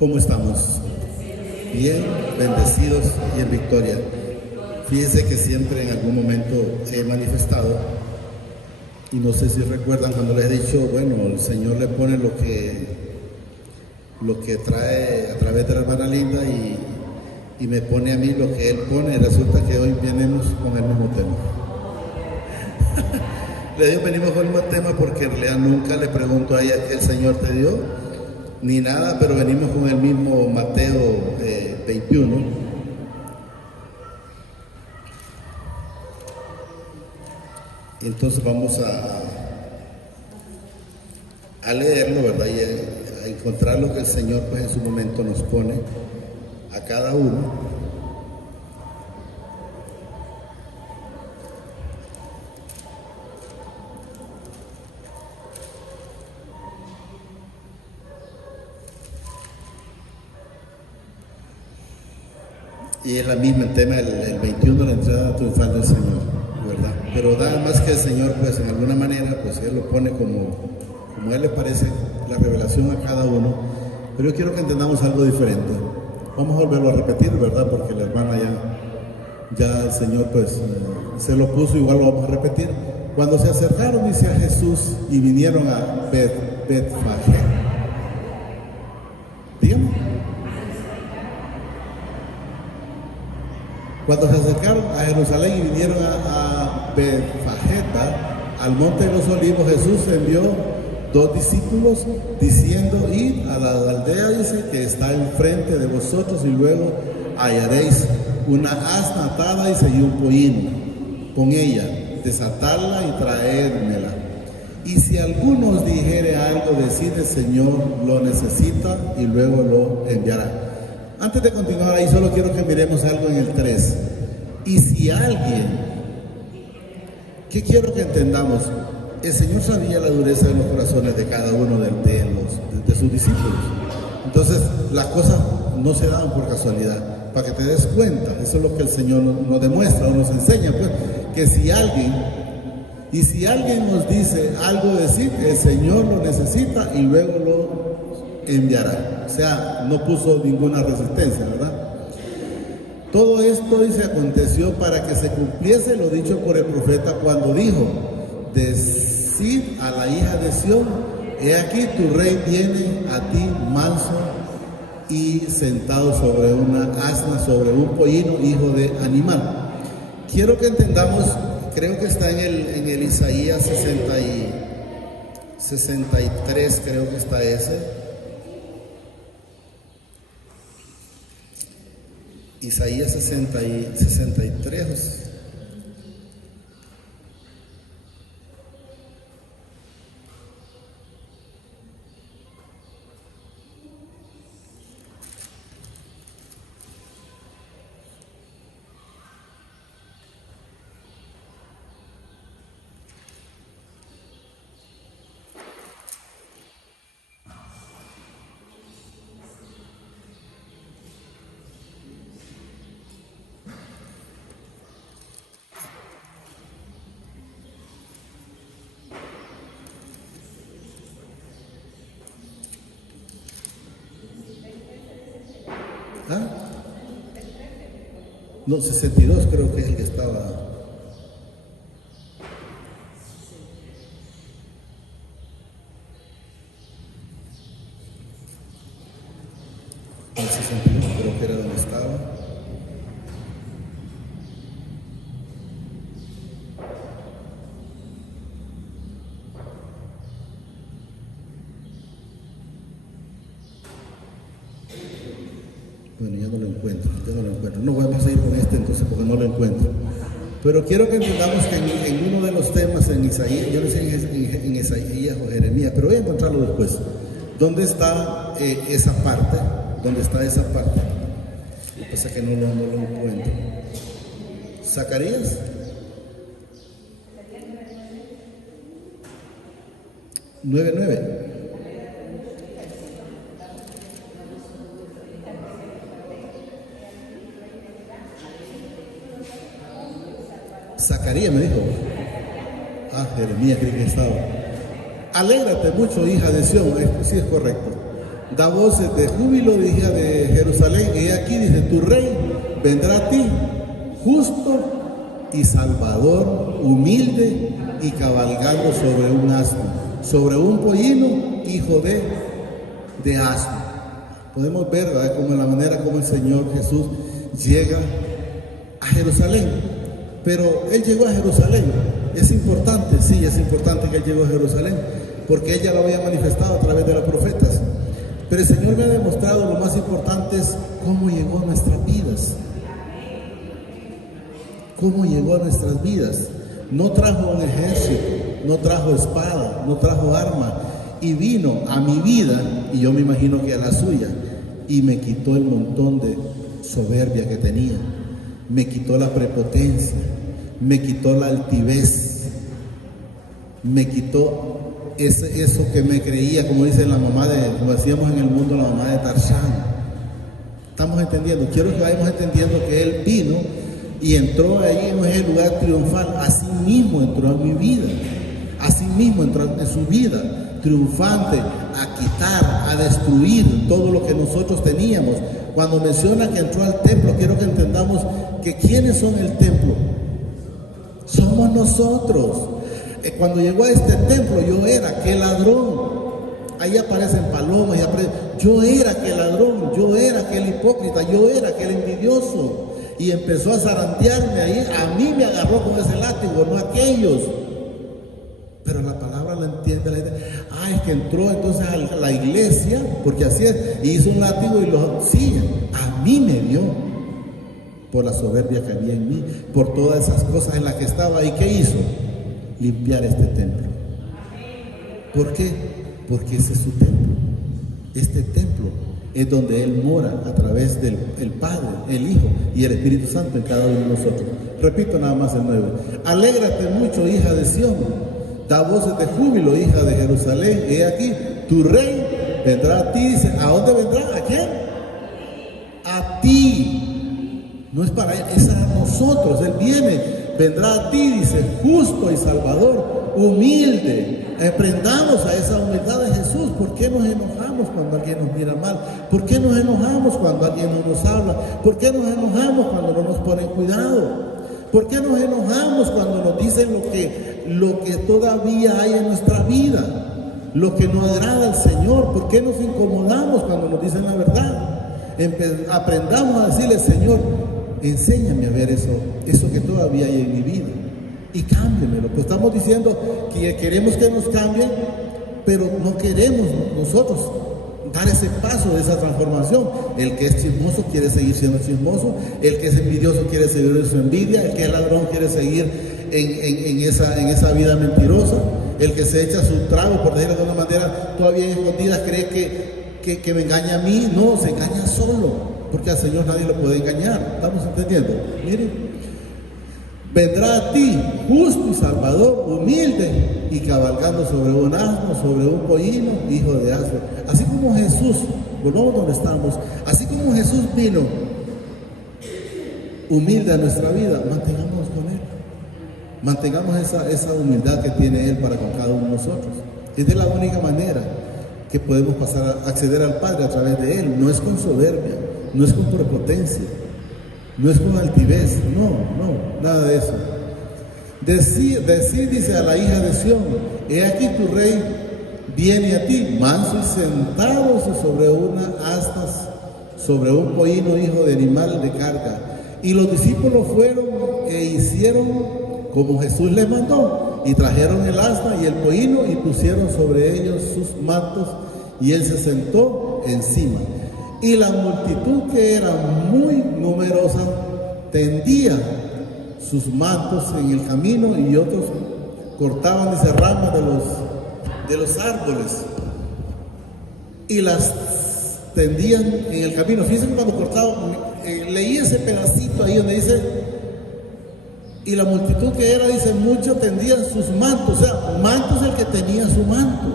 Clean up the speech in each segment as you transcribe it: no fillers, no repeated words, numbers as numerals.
¿Cómo estamos? Bien, bendecidos y en victoria. Fíjense que siempre en algún momento he manifestado, y no sé si recuerdan cuando les he dicho, bueno, el Señor le pone lo que trae a través de la hermana Linda y me pone a mí lo que Él pone, y resulta que hoy venimos con el mismo tema. Le digo venimos con el mismo tema porque en realidad nunca le pregunto a ella qué el Señor te dio, ni nada, pero venimos con el mismo Mateo 21. Y entonces vamos a leerlo, ¿verdad? Y a encontrar lo que el Señor pues en su momento nos pone a cada uno. Y es la misma el tema, el 21, la entrada triunfal del Señor, ¿verdad? Pero nada más que el Señor, pues en alguna manera, pues Él lo pone como a Él le parece la revelación a cada uno. Pero yo quiero que entendamos algo diferente. Vamos a volverlo a repetir, ¿verdad? Porque la hermana ya el Señor, pues, se lo puso, igual lo vamos a repetir. Cuando se acercaron, dice, a Jesús y vinieron a Betfagé. Dígame. Cuando se acercaron a Jerusalén y vinieron a Betfageta, al monte de los olivos, Jesús envió 2 discípulos diciendo, id a la aldea, dice, que está enfrente de vosotros, y luego hallaréis una asna atada, dice, y un pollino con ella, desatarla y traérmela. Y si alguno os dijere algo, decid, el Señor lo necesita y luego lo enviará. Antes de continuar ahí, solo quiero que miremos algo en el 3. Y si alguien, ¿qué quiero que entendamos? El Señor sabía la dureza de los corazones de cada uno de sus discípulos. Entonces, las cosas no se daban por casualidad. Para que te des cuenta, eso es lo que el Señor nos demuestra o nos enseña, pues, que si alguien nos dice algo, decir, el Señor lo necesita y luego lo enviará. O sea, no puso ninguna resistencia, ¿verdad? Todo esto, dice, aconteció para que se cumpliese lo dicho por el profeta cuando dijo, decid a la hija de Sión, he aquí tu rey viene a ti manso y sentado sobre una asna, sobre un pollino, hijo de animal. Quiero que entendamos, creo que está en el Isaías 63, creo que está ese. Isaías 63. ¿Ah? No, 62 creo que es el que estaba. El 62 creo que era donde estaba. Bueno, ya no lo encuentro. No vamos a ir con este entonces porque no lo encuentro. Pero quiero que entendamos que en uno de los temas en Isaías, yo no sé en Isaías o Jeremías, pero voy a encontrarlo después. ¿Dónde está esa parte? ¿Dónde está esa parte? Lo que pasa es que no lo encuentro. ¿Zacarías? ¿9:9? Zacarías me dijo. Jeremías creí que estaba. Alégrate mucho, hija de Sión. Sí, es correcto. da voces de júbilo, hija de Jerusalén. He aquí, dice, tu rey vendrá a ti, justo y salvador, humilde y cabalgando sobre un asno, sobre un pollino, hijo de asno. Podemos ver, ¿verdad?, como la manera como el Señor Jesús llega a Jerusalén. Pero Él llegó a Jerusalén. Es importante, sí, es importante que Él llegó a Jerusalén, porque Él ya lo había manifestado a través de los profetas. Pero el Señor me ha demostrado lo más importante es cómo llegó a nuestras vidas. Cómo llegó a nuestras vidas. No trajo un ejército, no trajo espada, no trajo arma, y vino a mi vida, y yo me imagino que a la suya, y me quitó el montón de soberbia que tenía, me quitó la prepotencia, me quitó la altivez, me quitó eso que me creía, como dice la mamá como decíamos en el mundo, la mamá de Tarzán. ¿Estamos entendiendo? Quiero que vayamos entendiendo que Él vino y entró ahí en ese lugar triunfal. Así mismo entró en mi vida, así mismo entró en su vida, triunfante, a quitar, a destruir todo lo que nosotros teníamos. Cuando menciona que entró al templo, quiero que entendamos que ¿quiénes son el templo? Somos nosotros. Cuando llegó a este templo, yo era aquel ladrón. Ahí aparecen palomas, yo era aquel ladrón, yo era aquel hipócrita, yo era aquel envidioso. Y empezó a zarandearme ahí. A mí me agarró con ese látigo, no a aquellos. Pero la palabra la entiende la gente. Es que entró entonces a la iglesia, porque así es, y hizo un látigo y lo sigue. A mí me dio, por la soberbia que había en mí, por todas esas cosas en las que estaba. ¿Y qué hizo? Limpiar este templo. ¿Por qué? Porque ese es su templo. Este templo es donde Él mora a través del Padre, el Hijo y el Espíritu Santo en cada uno de nosotros. Repito nada más el 9. Alégrate mucho, hija de Sión, da voces de júbilo, hija de Jerusalén. He aquí, tu rey vendrá a ti. Dice, ¿a dónde vendrá? ¿A quién? A ti. No es para Él, es a nosotros. Él viene, vendrá a ti, dice, justo y salvador, humilde. Aprendamos a esa humildad de Jesús. ¿Por qué nos enojamos cuando alguien nos mira mal? ¿Por qué nos enojamos cuando alguien no nos habla? ¿Por qué nos enojamos cuando no nos ponen cuidado? ¿Por qué nos enojamos cuando nos dicen lo que todavía hay en nuestra vida? Lo que no agrada al Señor. ¿Por qué nos incomodamos cuando nos dicen la verdad? Aprendamos a decirle, Señor, enséñame a ver eso que todavía hay en mi vida. Y cámbiamelo. Pues estamos diciendo que queremos que nos cambien, pero no queremos nosotros dar ese paso de esa transformación. El que es chismoso quiere seguir siendo chismoso, el que es envidioso quiere seguir en su envidia, el que es ladrón quiere seguir en esa vida mentirosa, el que se echa su trago, por decirlo de una manera, todavía en escondidas, cree que me engaña a mí. No, se engaña solo, porque al Señor nadie lo puede engañar. ¿Estamos entendiendo? Miren. Vendrá a ti, justo y salvador, humilde y cabalgando sobre un asno, sobre un pollino, hijo de asno. Así como Jesús, volvamos donde estamos, así como Jesús vino humilde a nuestra vida, mantengámonos con Él. Mantengamos esa humildad que tiene Él para con cada uno de nosotros. Es de la única manera que podemos acceder al Padre a través de Él. No es con soberbia, no es con prepotencia, no es con altivez, no, nada de eso. Decir, dice a la hija de Sión, he aquí tu rey viene a ti, manso y sentado sobre una astas, sobre un pollino, hijo de animal de carga. Y los discípulos fueron e hicieron como Jesús les mandó, y trajeron el asna y el pollino y pusieron sobre ellos sus mantos, y él se sentó encima. Y la multitud, que era muy numerosa, tendía sus mantos en el camino, y otros cortaban esas ramas de los árboles y las tendían en el camino. Fíjense cuando cortaban, leí ese pedacito ahí donde dice, y la multitud que era, dice, muchos tendían sus mantos. O sea, manto es el que tenía su manto,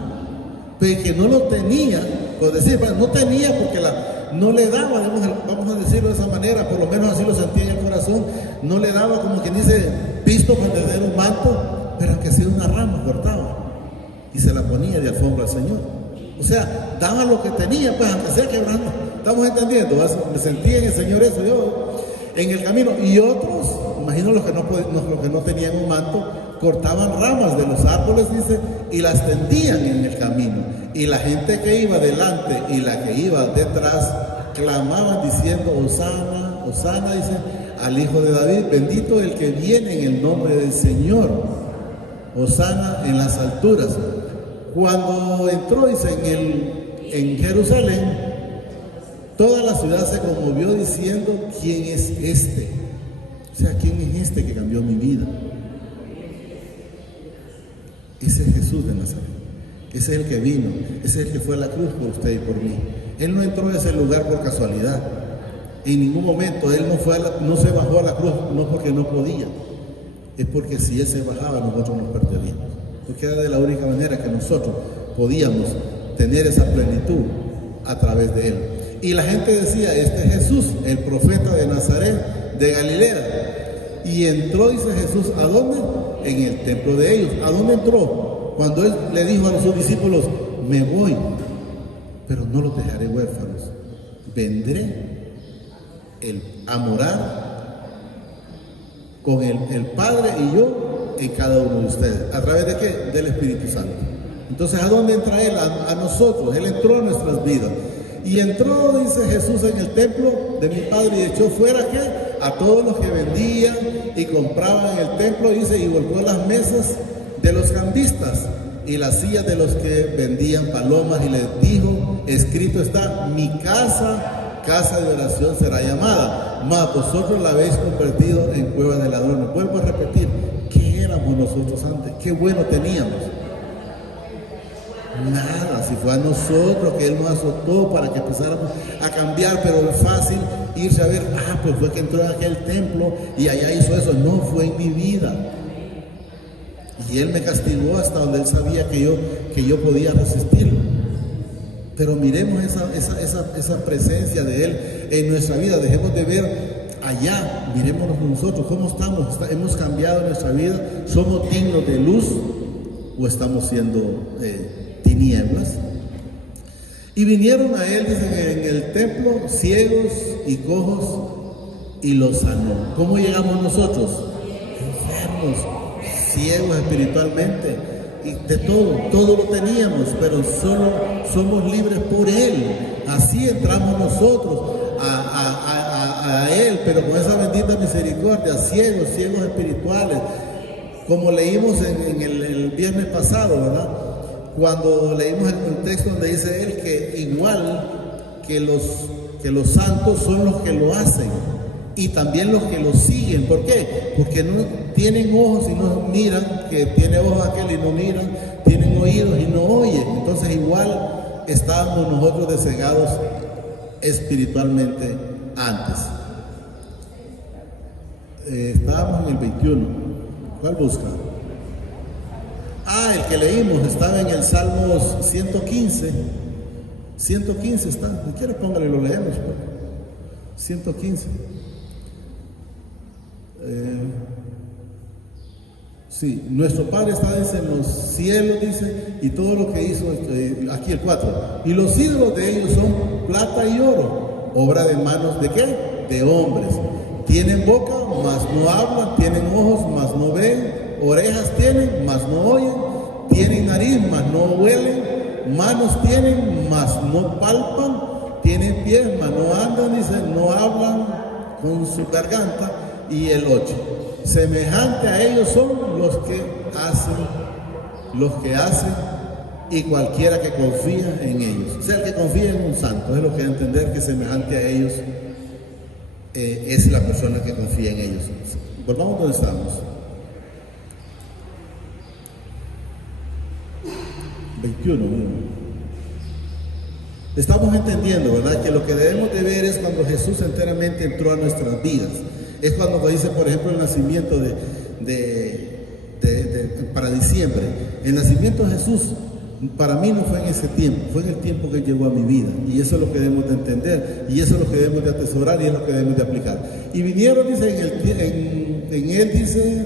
pero el que no lo tenía, por decir, no tenía porque no le daba, vamos a decirlo de esa manera, por lo menos así lo sentía en el corazón, no le daba, como quien dice, visto para tener un manto, pero aunque sea una rama cortaba y se la ponía de alfombra al Señor. O sea, daban lo que tenían, pues aunque sea quebrando. ¿Estamos entendiendo? Me sentía en el Señor eso yo, en el camino. Y otros, imagino los que no tenían un manto, cortaban ramas de los árboles, dice, y las tendían en el camino. Y la gente que iba delante y la que iba detrás clamaban diciendo: Hosana, Hosana, dice, al Hijo de David, bendito el que viene en el nombre del Señor. Hosana en las alturas. Cuando entró, dice, en Jerusalén, toda la ciudad se conmovió diciendo: ¿quién es este? O sea, ¿quién es este que cambió mi vida? Ese es Jesús de Nazaret. Ese es el que vino. Ese es el que fue a la cruz por usted y por mí. Él no entró a ese lugar por casualidad. En ningún momento Él no se bajó a la cruz, no porque no podía. Es porque si Él se bajaba, nosotros nos perderíamos. Porque era de la única manera que nosotros podíamos tener esa plenitud a través de Él. Y la gente decía: este es Jesús, el profeta de Nazaret, de Galilea. Y entró, dice Jesús, ¿a dónde? En el templo de ellos. ¿A dónde entró? Cuando Él le dijo a sus discípulos: me voy, pero no los dejaré huérfanos. Vendré a morar con el Padre y yo en cada uno de ustedes. ¿A través de qué? Del Espíritu Santo. Entonces, ¿a dónde entra Él? A nosotros. Él entró en nuestras vidas. Y entró, dice Jesús, en el templo de mi Padre y echó fuera, ¿qué? A todos los que vendían y compraban en el templo, dice, y volvió las mesas de los cambistas y las sillas de los que vendían palomas, y les dijo: escrito está, mi casa, casa de oración será llamada, mas vosotros la habéis convertido en cueva de ladrones. Vuelvo a repetir, ¿qué éramos nosotros antes? ¿Qué bueno teníamos? Nada. Si fue a nosotros que Él nos azotó para que empezáramos a cambiar, pero es fácil irse a ver: pues fue que entró en aquel templo y allá hizo eso. No, fue en mi vida. Y Él me castigó hasta donde Él sabía que yo podía resistirlo. Pero miremos esa presencia de Él en nuestra vida. Dejemos de ver allá, miremos nosotros cómo estamos. ¿Hemos cambiado en nuestra vida? ¿Somos dignos de luz o estamos siendo tinieblas? Y vinieron a Él, dicen, en el templo ciegos y cojos, y los sanó. ¿Cómo llegamos nosotros? Enfermos, ciegos espiritualmente, y de todo lo teníamos, pero solo somos libres por Él. Así entramos nosotros a Él, pero con esa bendita misericordia, ciegos espirituales, como leímos en el viernes pasado, ¿verdad? Cuando leímos el texto donde dice Él que igual que los santos son los que lo hacen, y también los que lo siguen. ¿Por qué? Porque no tienen ojos y no miran, que tiene ojos aquel y no miran, tienen oídos y no oyen. Entonces igual estábamos nosotros descegados espiritualmente antes. Estábamos en el 21. ¿Cuál busca? El que leímos estaba en el Salmos 115. 115 está. Si quieres póngale y lo leemos. 115. Sí, nuestro Padre está, dice, en los cielos, dice, y todo lo que hizo, aquí el 4, y los ídolos de ellos son plata y oro, obra de manos ¿de qué? De hombres. Tienen boca, mas no hablan, tienen ojos, mas no ven, orejas tienen, mas no oyen, tienen nariz, mas no huelen, manos tienen, mas no palpan, tienen pies, mas no andan, dice, no hablan con su garganta. Y el 8, semejante a ellos son los que hacen y cualquiera que confía en ellos. O sea, el que confía en un santo es lo que hay que entender, que semejante a ellos es la persona que confía en ellos. Volvamos donde estamos. 21. Estamos entendiendo, ¿verdad? Que lo que debemos de ver es cuando Jesús enteramente entró a nuestras vidas. Es cuando dice, por ejemplo, el nacimiento para diciembre. El nacimiento de Jesús para mí no fue en ese tiempo, fue en el tiempo que llegó a mi vida. Y eso es lo que debemos de entender, y eso es lo que debemos de atesorar, y es lo que debemos de aplicar. Y vinieron, dice, en él, dice,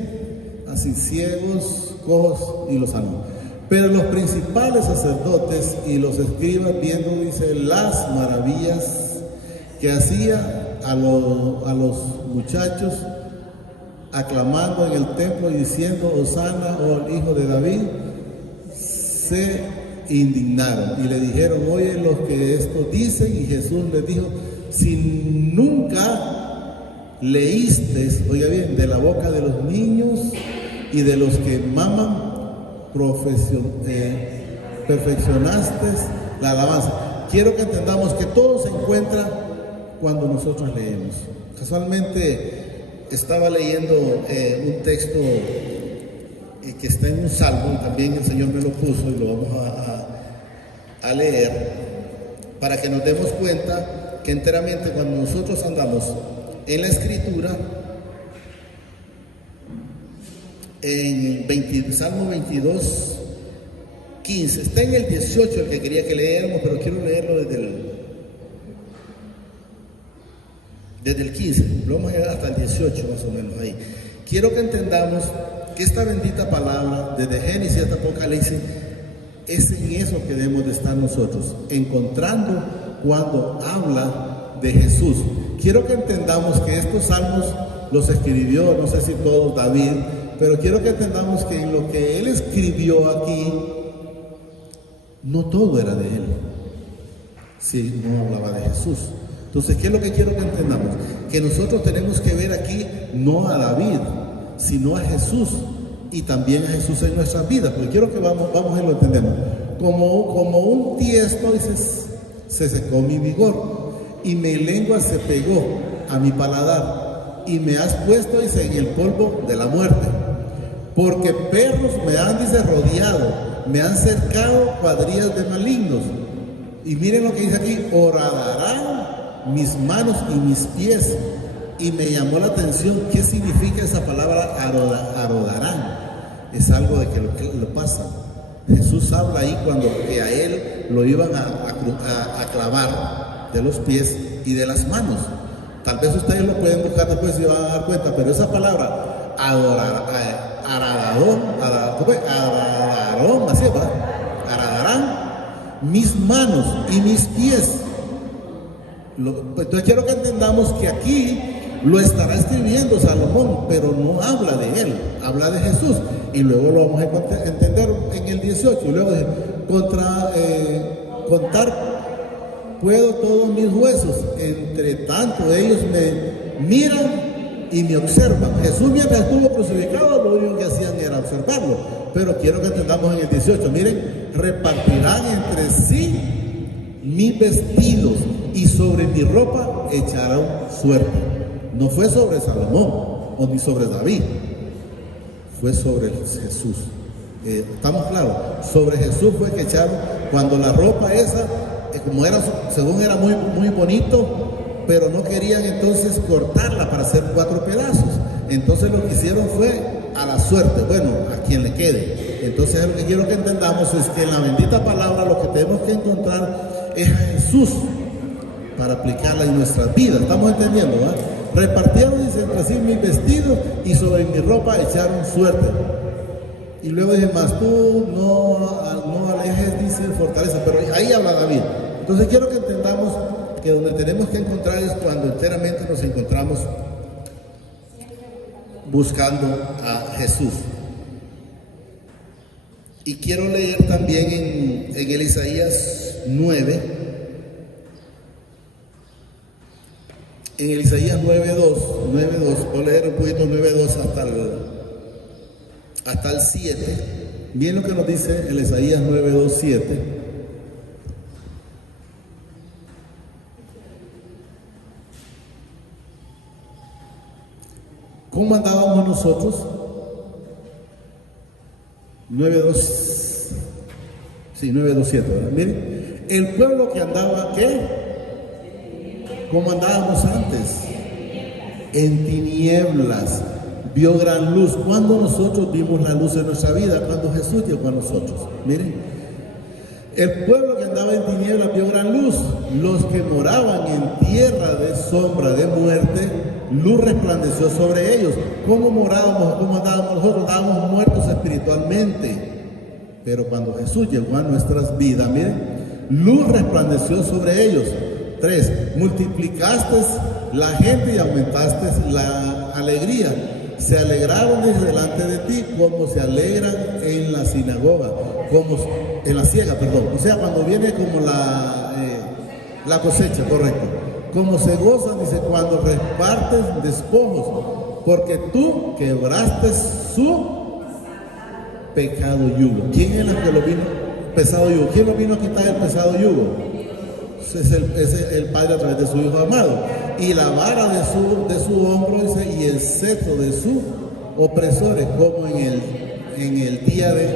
así, ciegos, cojos, y los sanó. Pero los principales sacerdotes y los escribas, viendo, dice, las maravillas que hacía a los muchachos, aclamando en el templo y diciendo, Hosana, oh el hijo de David, se indignaron y le dijeron, oye lo que esto dicen. Y Jesús les dijo, si nunca leíste, oiga bien, de la boca de los niños y de los que maman, perfeccionaste la alabanza. Quiero que entendamos que todo se encuentra cuando nosotros leemos. Casualmente estaba leyendo un texto que está en un salmo, también el Señor me lo puso y lo vamos a leer, para que nos demos cuenta que enteramente cuando nosotros andamos en la Escritura, en Salmo 22, 15, está en el 18 el que quería que leéramos, pero quiero leerlo desde el 15, lo vamos a llegar hasta el 18 más o menos ahí. Quiero que entendamos que esta bendita palabra, desde Génesis hasta Apocalipsis, es en eso que debemos de estar nosotros, encontrando cuando habla de Jesús. Quiero que entendamos que estos salmos los escribió, no sé si todos, David, pero quiero que entendamos que en lo que él escribió aquí, no todo era de él, si no hablaba de Jesús. Entonces, ¿qué es lo que quiero que entendamos? Que nosotros tenemos que ver aquí no a David, sino a Jesús, y también a Jesús en nuestras vidas, porque quiero que vamos y lo entendemos. Como un tiesto, dices, se secó mi vigor, y mi lengua se pegó a mi paladar, y me has puesto, dice, en el polvo de la muerte. Porque perros me han, dice, rodeado, me han cercado cuadrillas de malignos. Y miren lo que dice aquí, horadarán mis manos y mis pies. Y me llamó la atención, ¿qué significa esa palabra arodarán? Es algo de que lo pasa. Jesús habla ahí cuando que a él lo iban a clavar de los pies y de las manos. Tal vez ustedes lo pueden buscar después y van a dar cuenta, pero esa palabra aradarán mis manos y mis pies. Entonces quiero que entendamos que aquí lo estará escribiendo Salomón, pero no habla de él, habla de Jesús. Y luego lo vamos a entender en el 18. Y luego dice, contar puedo todos mis huesos, entre tanto ellos me miran y me observan. Jesús, mientras estuvo crucificado, lo único que hacían era observarlo. Pero quiero que entendamos en el 18, miren, repartirán entre sí mis vestidos y sobre mi ropa echarán suerte. No fue sobre Salomón o ni sobre David, fue sobre Jesús. ¿Estamos claros? Sobre Jesús fue que echaron, cuando la ropa esa, como era, según era muy, muy bonito, pero no querían entonces cortarla para hacer 4 pedazos. Entonces lo que hicieron fue a la suerte, bueno, a quien le quede. Entonces lo que quiero que entendamos es que en la bendita palabra lo que tenemos que encontrar es a Jesús para aplicarla en nuestras vidas. ¿Estamos entendiendo? Repartieron, dice, entre sí mis vestidos y sobre mi ropa echaron suerte. Y luego dice, más tú no alejes, dice, fortaleza. Pero ahí habla David. Entonces quiero que entendamos que donde tenemos que encontrar es cuando enteramente nos encontramos buscando a Jesús. Y quiero leer también en el Isaías 9. En el Isaías 9.2, voy a leer un poquito 9.2 hasta el 7. Bien lo que nos dice el Isaías 9.2, 7. ¿Cómo andábamos nosotros? 9.2, sí, 9.2.7, ¿verdad? Miren, el pueblo que andaba, ¿qué? ¿Cómo andábamos antes? En tinieblas, vio gran luz. ¿Cuándo nosotros vimos la luz en nuestra vida? Cuando Jesús llegó a nosotros. Miren, el pueblo que andaba en tinieblas vio gran luz. Los que moraban en tierra de sombra de muerte, luz resplandeció sobre ellos. ¿Cómo morábamos? ¿Cómo andábamos nosotros? Estábamos muertos espiritualmente. Pero cuando Jesús llegó a nuestras vidas, miren, luz resplandeció sobre ellos. 3, multiplicaste la gente y aumentaste la alegría. Se alegraron delante de ti como se alegran en la sinagoga, como en la siega, perdón. O sea, cuando viene como la cosecha, correcto. Como se gozan, dice, cuando repartes despojos, porque tú quebraste su pecado yugo. ¿Quién es el que lo vino? Pesado yugo. ¿Quién lo vino a quitar el pesado yugo? Es el Padre a través de su Hijo amado. Y la vara de su hombro, dice, y el cetro de sus opresores, como en el día de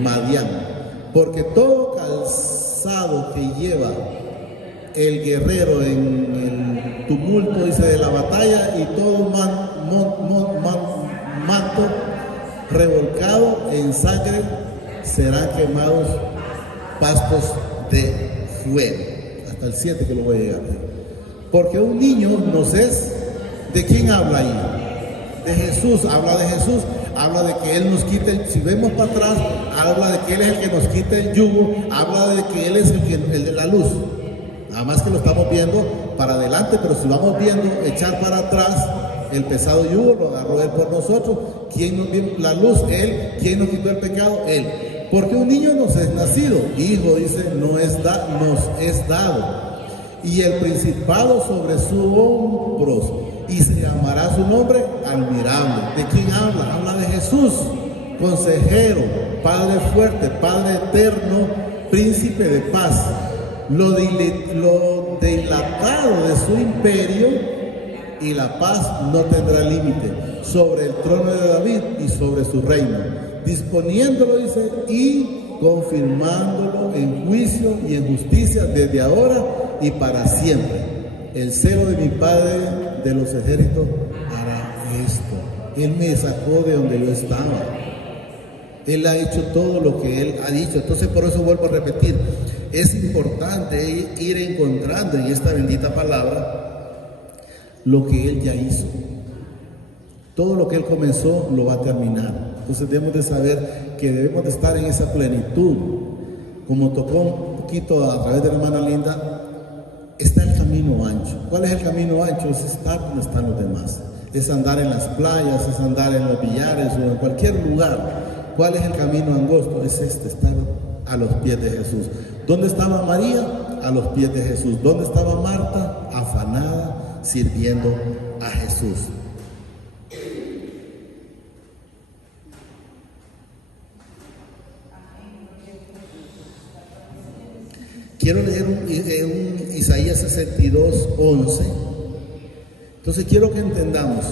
Madián. Porque todo calzado que lleva el guerrero en el tumulto, dice, de la batalla, y todo manto revolcado en sangre, serán quemados pastos de fuego. Hasta el 7 que lo voy a llegar. Porque un niño nos es, ¿de quién habla ahí? De Jesús, habla de Jesús, habla de que Él nos quite, si vemos para atrás, habla de que Él es el que nos quite el yugo, habla de que Él es el de la luz. Nada más que lo estamos viendo para adelante, pero si vamos viendo echar para atrás, el pesado yugo lo agarró Él por nosotros. ¿Quién nos dio la luz? Él. ¿Quién nos quitó el pecado? Él. Porque un niño nos es nacido, hijo, dice, nos es dado, y el principado sobre sus hombros, y se llamará su nombre admirable. ¿De quién habla? Habla de Jesús, consejero, Padre fuerte, Padre eterno, príncipe de paz. Lo dilatado de su imperio y la paz no tendrá límite sobre el trono de David y sobre su reino, disponiéndolo, dice, y confirmándolo en juicio y en justicia desde ahora y para siempre. El celo de mi Padre de los ejércitos hará esto. Él me sacó de donde yo estaba. Él ha hecho todo lo que Él ha dicho. Entonces, por eso vuelvo a repetir, es importante ir encontrando en esta bendita palabra lo que Él ya hizo. Todo lo que Él comenzó lo va a terminar. Entonces debemos de saber que debemos de estar en esa plenitud. Como tocó un poquito a través de la hermana Linda, está el camino ancho. ¿Cuál es el camino ancho? Es estar donde están los demás. Es andar en las playas, es andar en los billares o en cualquier lugar. ¿Cuál es el camino angosto? Es estar a los pies de Jesús. ¿Dónde estaba María? A los pies de Jesús. ¿Dónde estaba Marta? Afanada, sirviendo a Jesús. Quiero leer un Isaías 62, 11. Entonces quiero que entendamos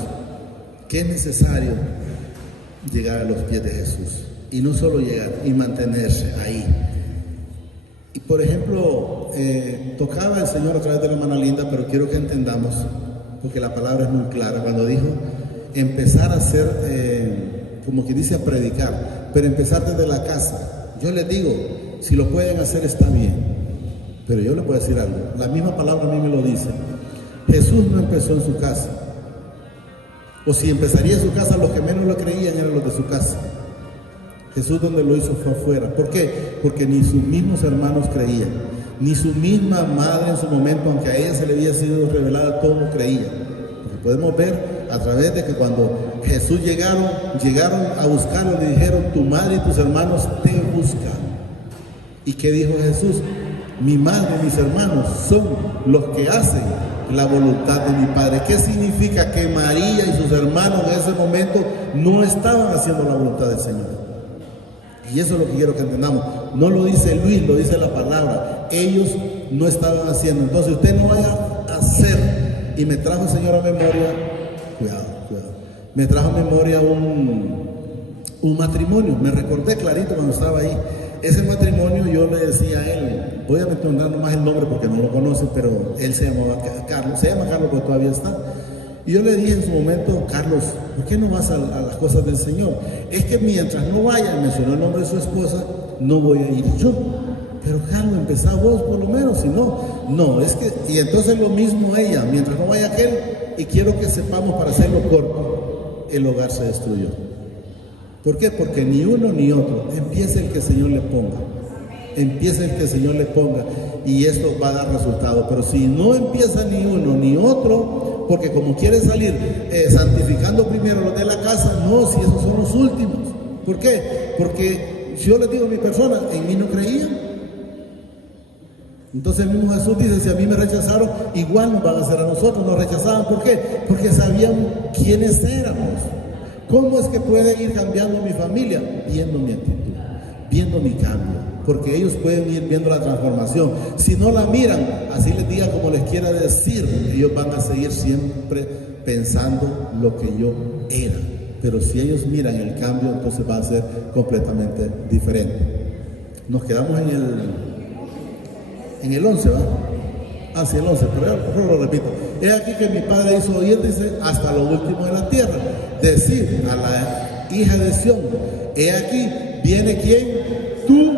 que es necesario llegar a los pies de Jesús. Y no solo llegar, y mantenerse ahí. Y por ejemplo, tocaba el Señor a través de la hermana Linda, pero quiero que entendamos, porque la palabra es muy clara, cuando dijo empezar a hacer, como que dice a predicar, pero empezar desde la casa. Yo les digo, si lo pueden hacer está bien. Pero yo les voy a decir algo, la misma palabra a mí me lo dice. Jesús no empezó en su casa. O si empezaría en su casa, los que menos lo creían eran los de su casa. Jesús donde lo hizo fue afuera. ¿Por qué? Porque ni sus mismos hermanos creían. Ni su misma madre en su momento, aunque a ella se le había sido revelada todo, creía. Porque podemos ver a través de que cuando Jesús llegaron a buscarlo, le dijeron, tu madre y tus hermanos te buscan. ¿Y qué dijo Jesús? Mi madre y mis hermanos son los que hacen la voluntad de mi Padre. ¿Qué significa? Que María y sus hermanos en ese momento no estaban haciendo la voluntad del Señor. Y eso es lo que quiero que entendamos. No lo dice Luis, lo dice la palabra. Ellos no estaban haciendo. Entonces usted no vaya a hacer, y me trajo el Señor a memoria, cuidado, me trajo a memoria un matrimonio. Me recordé clarito cuando estaba ahí. Ese matrimonio, yo le decía a él, voy a mencionar nomás el nombre porque no lo conoce, pero él se llamaba Carlos, porque todavía está. Y yo le dije en su momento, Carlos, ¿por qué no vas a las cosas del Señor? Es que mientras no vaya, mencionó el nombre de su esposa, no voy a ir yo. Pero Carlos, empezá vos por lo menos, si no, es que, y entonces lo mismo ella, mientras no vaya aquel, y quiero que sepamos, para hacerlo corto, el hogar se destruyó. ¿Por qué? Porque ni uno ni otro. Empieza el que el Señor le ponga. Empieza el que el Señor le ponga. Y esto va a dar resultado. Pero si no empieza ni uno ni otro, porque como quieren salir santificando primero los de la casa, no, si esos son los últimos. ¿Por qué? Porque si yo les digo a mi persona, en mí no creían. Entonces el mismo Jesús dice, si a mí me rechazaron, igual nos van a hacer a nosotros. Nos rechazaban, ¿por qué? Porque sabían quiénes éramos. ¿Cómo es que puede ir cambiando mi familia? Viendo mi actitud, viendo mi cambio, porque ellos pueden ir viendo la transformación. Si no la miran, así les diga como les quiera decir, ellos van a seguir siempre pensando lo que yo era. Pero si ellos miran el cambio, entonces va a ser completamente diferente. Nos quedamos en el 11, ¿va? Ah, sí, el 11, pero yo lo repito. He aquí que mi padre hizo oír, dice, hasta lo último de la tierra. Decir a la hija de Sión, he aquí, viene ¿quién? Tu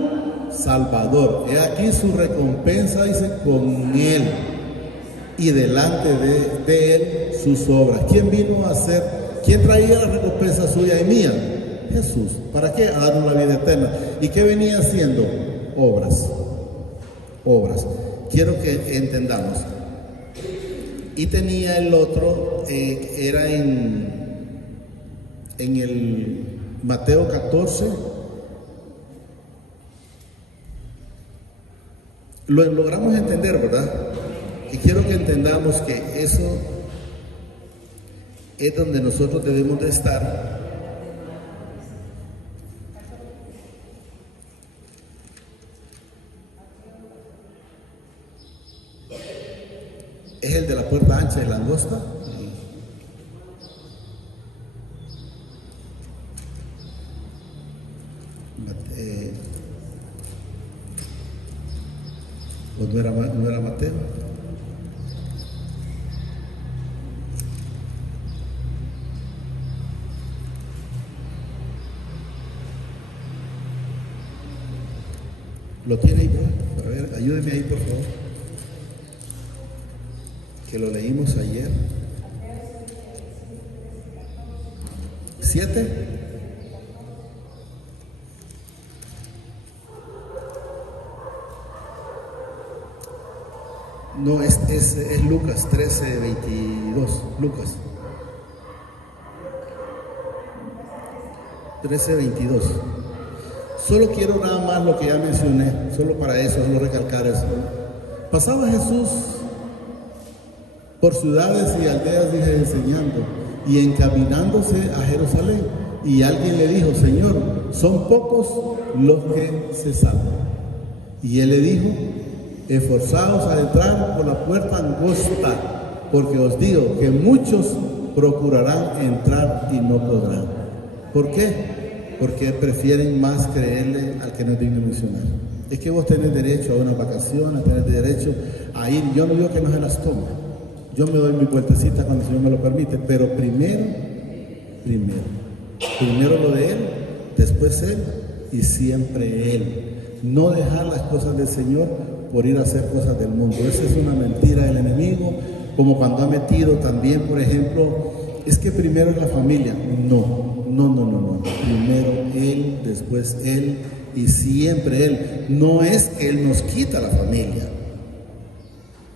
Salvador. He aquí su recompensa, dice, con él. Y delante de él sus obras. ¿Quién vino a hacer? ¿Quién traía la recompensa suya y mía? Jesús. ¿Para qué? A darnos la vida eterna. ¿Y qué venía haciendo? Obras. Obras. Quiero que entendamos. Y tenía el otro, era en el Mateo 14. Lo logramos entender, ¿verdad? Y quiero que entendamos que eso es donde nosotros debemos de estar. Es el de la puerta ancha y la angosta. ¿O no era Mateo? ¿Lo tiene ahí? A ver, ayúdeme ahí, por favor. Que lo leímos ayer. 7. No, es Lucas 13:22. Lucas 13:22. Solo quiero nada más lo que ya mencioné, solo para eso, solo recalcar eso. Pasaba Jesús por ciudades y aldeas, dije, enseñando y encaminándose a Jerusalén. Y alguien le dijo, Señor, son pocos los que se salvan. Y él le dijo, esforzaos a entrar por la puerta angosta, porque os digo que muchos procurarán entrar y no podrán. ¿Por qué? Porque prefieren más creerle al que no es digno de misionar. Es que vos tenés derecho a una vacación, tenés derecho a ir. Yo no digo que no se las tome. Yo me doy mi vueltecita cuando el Señor me lo permite, pero primero lo de Él, después Él y siempre Él. No dejar las cosas del Señor por ir a hacer cosas del mundo. Esa es una mentira del enemigo, como cuando ha metido también, por ejemplo, es que primero es la familia. No. Primero Él, después Él y siempre Él. No es que Él nos quita la familia.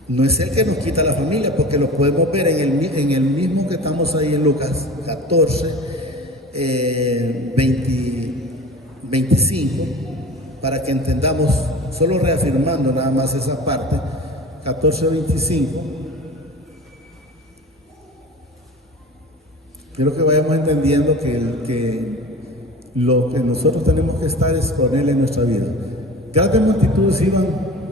No es Él que nos quita la familia, porque lo podemos ver en el mismo que estamos ahí en Lucas 14, 25, para que entendamos, solo reafirmando nada más esa parte, 14:25. Quiero que vayamos entendiendo que lo que nosotros tenemos que estar es con Él en nuestra vida. Grandes multitudes iban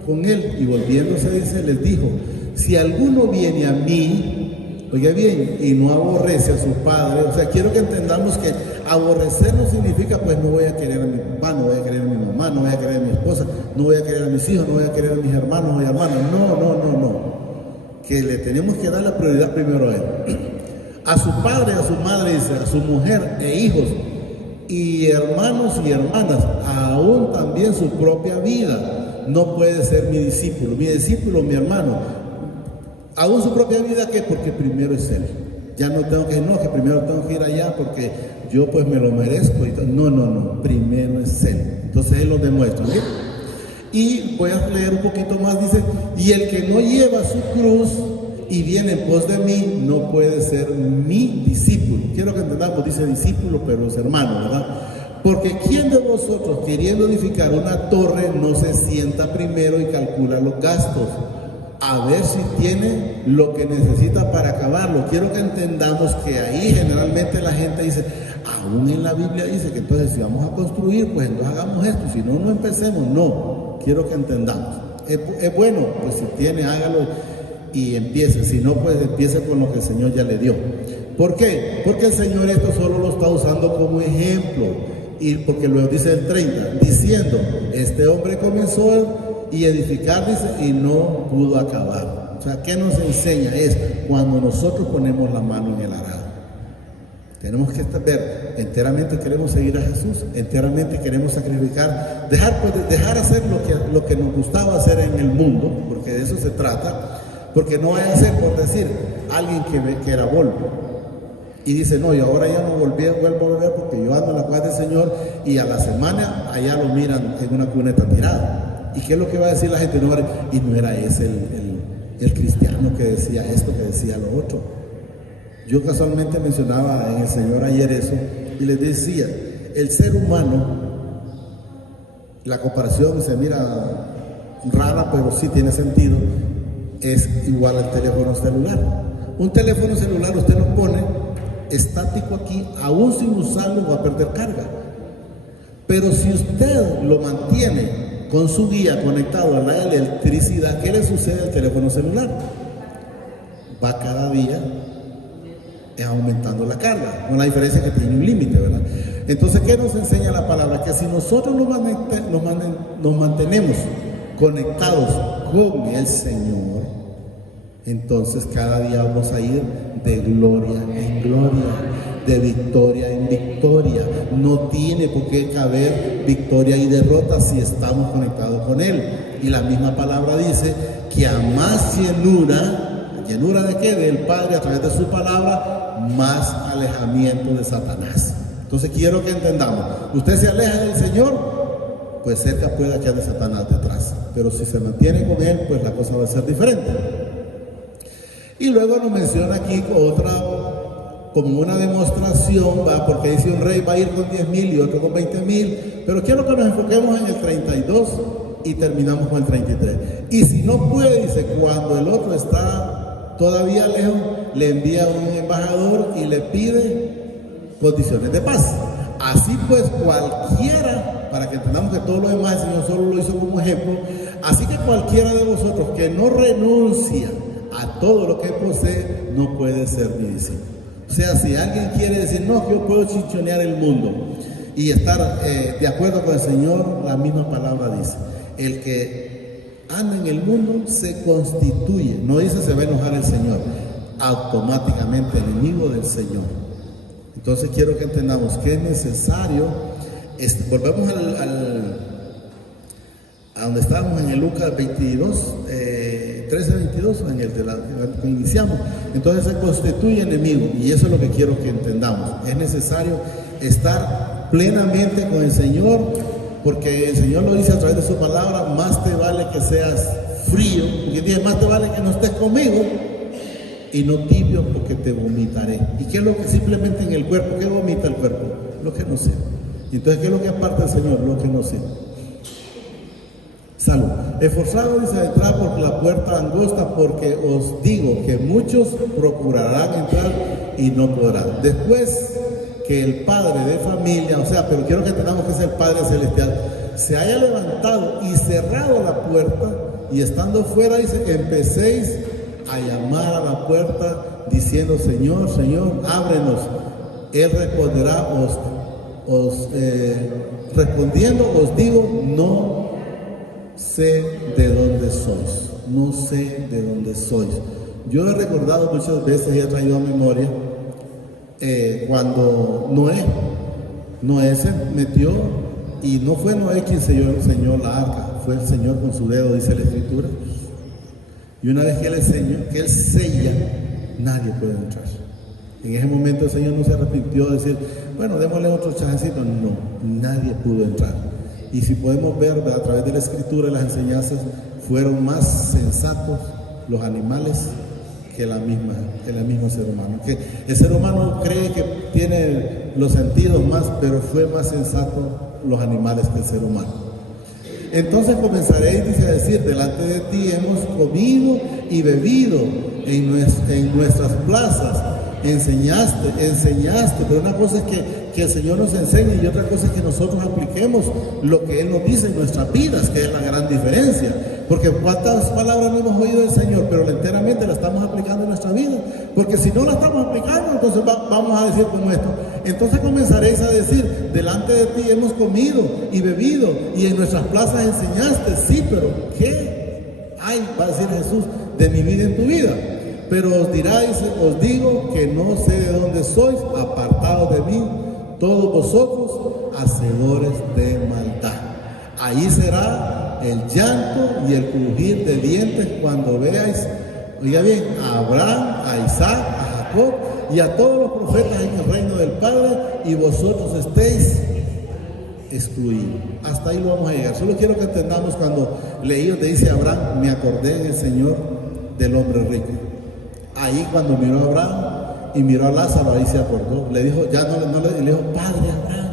con Él y volviéndose, dice, les dijo, si alguno viene a mí, oiga bien, y no aborrece a su padre, o sea, quiero que entendamos que aborrecer no significa, pues no voy a querer a mi papá, no voy a querer a mi mamá, no voy a querer a mi esposa, no voy a querer a mis hijos, no voy a querer a mis hermanos y hermanas, no, que le tenemos que dar la prioridad primero a Él. A su padre, a su madre, dice, a su mujer e hijos, y hermanos y hermanas, aún también su propia vida. No puede ser mi discípulo, mi hermano, aún su propia vida, ¿qué? Porque primero es Él. ya no tengo que, no, que primero tengo que ir allá porque yo pues me lo merezco. No, primero es Él. Entonces Él lo demuestra, ¿sí? Y voy a leer un poquito más, dice, y el que no lleva su cruz y viene en pos de mí, no puede ser mi discípulo. Quiero que entendamos, dice discípulo, pero es hermano, ¿verdad? Porque ¿quién de vosotros, queriendo edificar una torre, no se sienta primero y calcula los gastos, a ver si tiene lo que necesita para acabarlo? Quiero que entendamos que ahí generalmente la gente dice, aún en la Biblia dice que entonces si vamos a construir, pues entonces hagamos esto, si no, no empecemos. No, quiero que entendamos. Es bueno, pues si tiene, hágalo y empiece. Si no, pues empiece con lo que el Señor ya le dio. ¿Por qué? Porque el Señor esto solo lo está usando como ejemplo. Y porque luego dice el 30, diciendo, este hombre comenzó y edificar, dice, y no pudo acabar. O sea, ¿qué nos enseña? Es cuando nosotros ponemos la mano en el arado. Tenemos que ver, enteramente queremos seguir a Jesús, enteramente queremos sacrificar, dejar hacer lo que nos gustaba hacer en el mundo, porque de eso se trata, porque no vaya a ser, por decir, alguien que era Volvo y dice, no, y ahora ya no vuelvo a beber porque yo ando en la paz del Señor, y a la semana allá lo miran en una cuneta tirada. ¿Y qué es lo que va a decir la gente? No, y no era ese el cristiano que decía esto, que decía lo otro. Yo casualmente mencionaba en el Señor ayer eso, y les decía, el ser humano, la comparación se mira rara, pero sí tiene sentido, es igual al teléfono celular. Un teléfono celular usted lo pone estático aquí, aún sin usarlo va a perder carga. Pero si usted lo mantiene con su guía conectado a la electricidad, ¿qué le sucede al teléfono celular? Va cada día aumentando la carga, con la diferencia que tiene un límite, ¿verdad? Entonces, ¿qué nos enseña la palabra? Que si nosotros nos mantenemos conectados con el Señor, entonces cada día vamos a ir de gloria en gloria, de victoria en victoria. No tiene por qué caber victoria y derrota si estamos conectados con Él. Y la misma palabra dice que a más llenura ¿de qué? Del Padre a través de su palabra, más alejamiento de Satanás. Entonces quiero que entendamos, usted se aleja del Señor, pues cerca puede que haya Satanás detrás, pero si se mantiene con Él, pues la cosa va a ser diferente. Y luego nos menciona aquí otra, como una demostración, ¿va? Porque dice un rey va a ir con 10,000 y otro con 20,000, pero quiero que nos enfoquemos en el 32 y terminamos con el 33. Y si no puede, dice, cuando el otro está todavía lejos, le envía un embajador y le pide condiciones de paz. Así pues, cualquiera, para que entendamos que todo lo demás el Señor solo lo hizo como ejemplo, así que cualquiera de vosotros que no renuncia a todo lo que posee, no puede ser mi discípulo. O sea, si alguien quiere decir, no, que yo puedo chichonear el mundo y estar de acuerdo con el Señor, la misma palabra dice, el que anda en el mundo se constituye, no dice se va a enojar el Señor, automáticamente enemigo del Señor. Entonces quiero que entendamos que es necesario, volvemos a donde estábamos en el Lucas 22, 13-22, en el de que iniciamos. Entonces se constituye enemigo, y eso es lo que quiero que entendamos. Es necesario estar plenamente con el Señor, porque el Señor lo dice a través de su palabra, más te vale que seas frío, porque dice, más te vale que no estés conmigo, y no tibio, porque te vomitaré. ¿Y qué es lo que simplemente en el cuerpo? ¿Qué vomita el cuerpo? Lo que no sé. Y entonces, ¿qué es lo que aparta el Señor? Lo que no sé. Salud. Esforzado, dice, a entrar por la puerta angosta, porque os digo que muchos procurarán entrar y no podrán. Después que el padre de familia, o sea, pero quiero que entendamos que es el Padre Celestial, se haya levantado y cerrado la puerta, y estando fuera, dice, empecéis a llamar a la puerta diciendo, Señor, Señor, ábrenos. Él responderá, respondiendo os digo, no sé de dónde sois, no sé de dónde sois. Yo he recordado muchas veces y he traído a memoria cuando Noé se metió, y no fue Noé quien enseñó la arca, fue el Señor con su dedo, dice la Escritura. Y una vez que él sella, nadie puede entrar. En ese momento el Señor no se arrepintió de decir, bueno, démosle otro chancecito. No, nadie pudo entrar. Y si podemos ver a través de la Escritura y las enseñanzas, fueron más sensatos los animales que el mismo ser humano. Que el ser humano cree que tiene los sentidos más, pero fue más sensato los animales que el ser humano. Entonces comenzaréis, dice, a decir, delante de ti hemos comido y bebido en nuestras plazas. Enseñaste, pero una cosa es que el Señor nos enseñe y otra cosa es que nosotros apliquemos lo que Él nos dice en nuestras vidas, que es la gran diferencia. Porque cuántas palabras no hemos oído del Señor, pero enteramente la estamos aplicando en nuestra vida. Porque si no la estamos aplicando, entonces vamos a decir como esto. Entonces comenzaréis a decir, delante de ti hemos comido y bebido y en nuestras plazas enseñaste. Sí, pero ¿qué hay, va a decir Jesús, de mi vida en tu vida? Pero os digo que no sé de dónde sois, apartados de mí, todos vosotros, hacedores de maldad. Ahí será el llanto y el crujir de dientes cuando veáis, oiga bien, a Abraham, a Isaac, a Jacob y a todos los profetas en el reino del Padre, y vosotros estéis excluidos. Hasta ahí lo vamos a llegar. Solo quiero que entendamos cuando leí donde dice Abraham, me acordé del Señor del hombre rico. Ahí cuando miró a Abraham y miró a Lázaro, ahí se acordó. Le dijo, le dijo, Padre Abraham,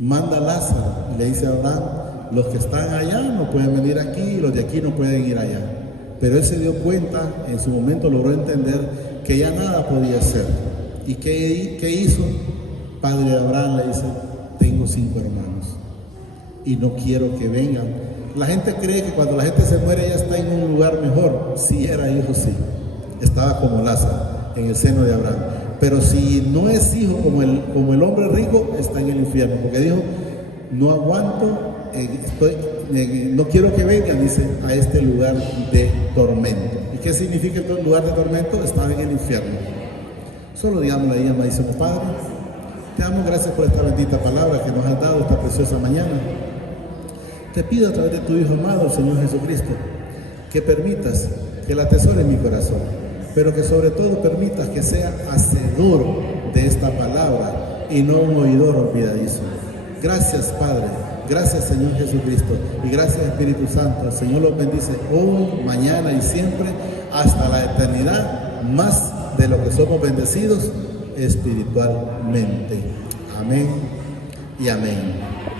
manda a Lázaro. Y le dice a Abraham, los que están allá no pueden venir aquí, y los de aquí no pueden ir allá. Pero él se dio cuenta, en su momento logró entender que ya nada podía hacer. ¿Y qué hizo? Padre Abraham le dice, tengo 5 hermanos y no quiero que vengan. La gente cree que cuando la gente se muere ya está en un lugar mejor. Si era hijo, sí. Estaba como Lázaro en el seno de Abraham. Pero si no es hijo como el hombre rico, está en el infierno. Porque dijo, no aguanto, no quiero que vengan, dice, a este lugar de tormento. ¿Y qué significa el lugar de tormento? Estaba en el infierno. Solo digámosle ahí, amadísimo Padre, te damos gracias por esta bendita palabra que nos has dado esta preciosa mañana. Te pido a través de tu Hijo amado, el Señor Jesucristo, que permitas que la atesore en mi corazón, pero que sobre todo permitas que sea hacedor de esta palabra y no un oidor olvidadizo. Gracias, Padre. Gracias, Señor Jesucristo. Y gracias, Espíritu Santo. El Señor los bendice hoy, mañana y siempre, hasta la eternidad, más de lo que somos bendecidos espiritualmente. Amén y amén.